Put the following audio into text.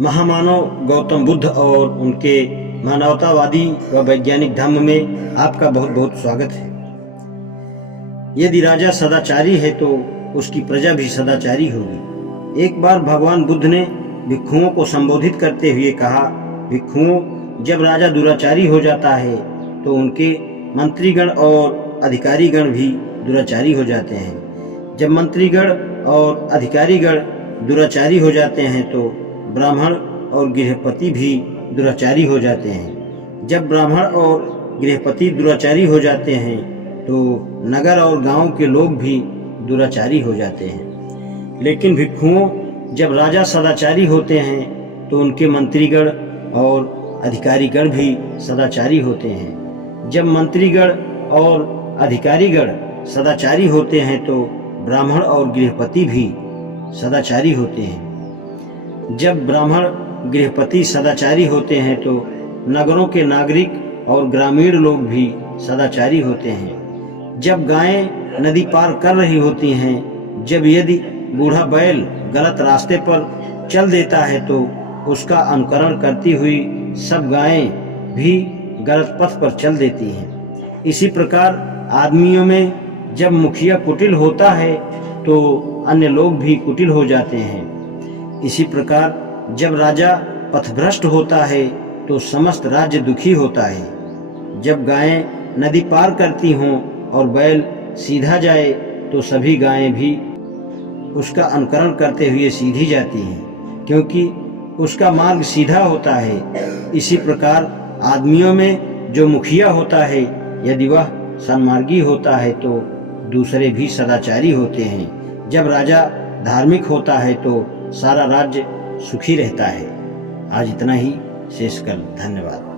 महामानव गौतम बुद्ध और उनके मानवतावादी व वैज्ञानिक धम्म में आपका बहुत बहुत स्वागत है। यदि राजा सदाचारी है तो उसकी प्रजा भी सदाचारी होगी। एक बार भगवान बुद्ध ने भिक्षुओं को संबोधित करते हुए कहा, भिक्षुओं, जब राजा दुराचारी हो जाता है तो उनके मंत्रीगण और अधिकारीगण भी दुराचारी हो जाते हैं। जब मंत्रीगण और अधिकारीगण दुराचारी हो जाते हैं तो ब्राह्मण और गृहपति भी दुराचारी हो जाते हैं। जब ब्राह्मण और गृहपति दुराचारी हो जाते हैं तो नगर और गांव के लोग भी दुराचारी हो जाते हैं। लेकिन भिक्षुओं, जब राजा सदाचारी होते हैं तो उनके मंत्रीगण और अधिकारीगण भी सदाचारी होते हैं। जब मंत्रीगण और अधिकारीगण सदाचारी होते हैं तो ब्राह्मण और गृहपति भी सदाचारी होते हैं। जब ब्राह्मण गृहपति सदाचारी होते हैं तो नगरों के नागरिक और ग्रामीण लोग भी सदाचारी होते हैं। जब गायें नदी पार कर रही होती हैं, जब यदि बूढ़ा बैल गलत रास्ते पर चल देता है तो उसका अनुकरण करती हुई सब गायें भी गलत पथ पर चल देती हैं। इसी प्रकार आदमियों में जब मुखिया कुटिल होता है तो अन्य लोग भी कुटिल हो जाते हैं। इसी प्रकार जब राजा पथभ्रष्ट होता है तो समस्त राज्य दुखी होता है। जब गायें नदी पार करती हों और बैल सीधा जाए तो सभी गायें भी उसका अनुकरण करते हुए सीधी जाती हैं, क्योंकि उसका मार्ग सीधा होता है। इसी प्रकार आदमियों में जो मुखिया होता है, यदि वह सन्मार्गी होता है तो दूसरे भी सदाचारी होते हैं। जब राजा धार्मिक होता है तो सारा राज्य सुखी रहता है। आज इतना ही, शेष कल। धन्यवाद।